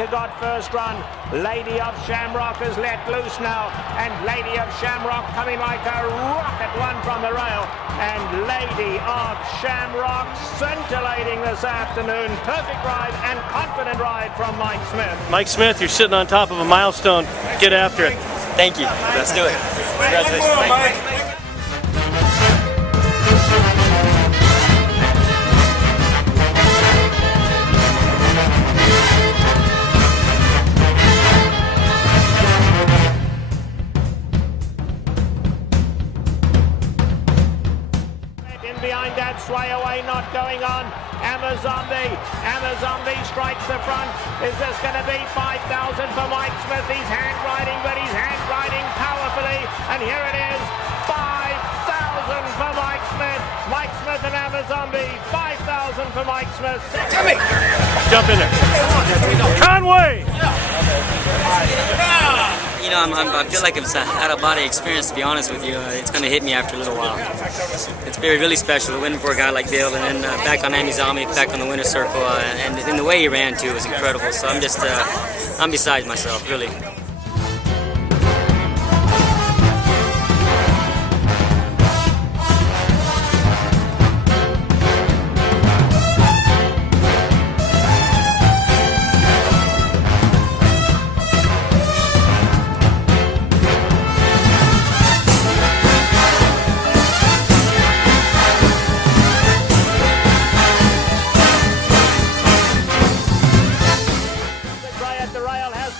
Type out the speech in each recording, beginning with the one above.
Maker got first run. Lady of Shamrock is let loose now, and Lady of Shamrock coming like a rocket one from the rail, and Lady of Shamrock scintillating this afternoon. Perfect ride and confident ride from Mike Smith. Mike Smith, you're sitting on top of a milestone. Get after it. Thank you. Let's do it. Congratulations. Behind that, sway away, not going on. Amazombi strikes the front. Is this going to be 5,000 for Mike Smith? He's hand riding, but he's hand riding powerfully. And here it is, 5,000 for Mike Smith. Mike Smith and Amazombi, 5,000 for Mike Smith. Jimmy! Jump in there. Conway! You know, I feel like it's an out-of-body experience, to be honest with you. It's going to hit me after a little while. It's really special, winning for a guy like Bill, and then back on Amazombi, back on the winner's circle, and the way he ran, too, was incredible. So I'm just, I'm beside myself, really.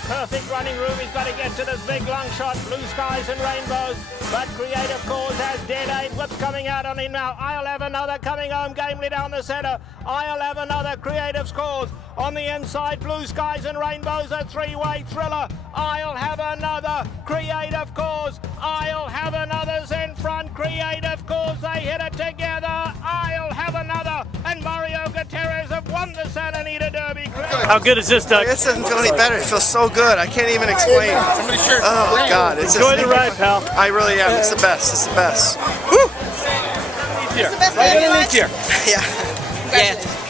Perfect running room. He's got to get to this big long shot. Blue skies and rainbows. But Creative Cause has dead aid. What's coming out on him now? I'll have another coming home gamely down the centre. I'll have another Creative Cause on the inside. Blue skies and rainbows, a three-way thriller. I'll have another Creative Cause. I'll have another's in front. Creative Cause, they hit it together. I'll have another. And Mario Gutierrez have won the Santa Anita Derby. How good is this, Doug? It doesn't feel any better. It feels so good. I can't even explain. Oh my God! It's Enjoy the ride, pal. I really am. It's the best. It's the best. Woo! It's the best ride. Yeah. Yeah.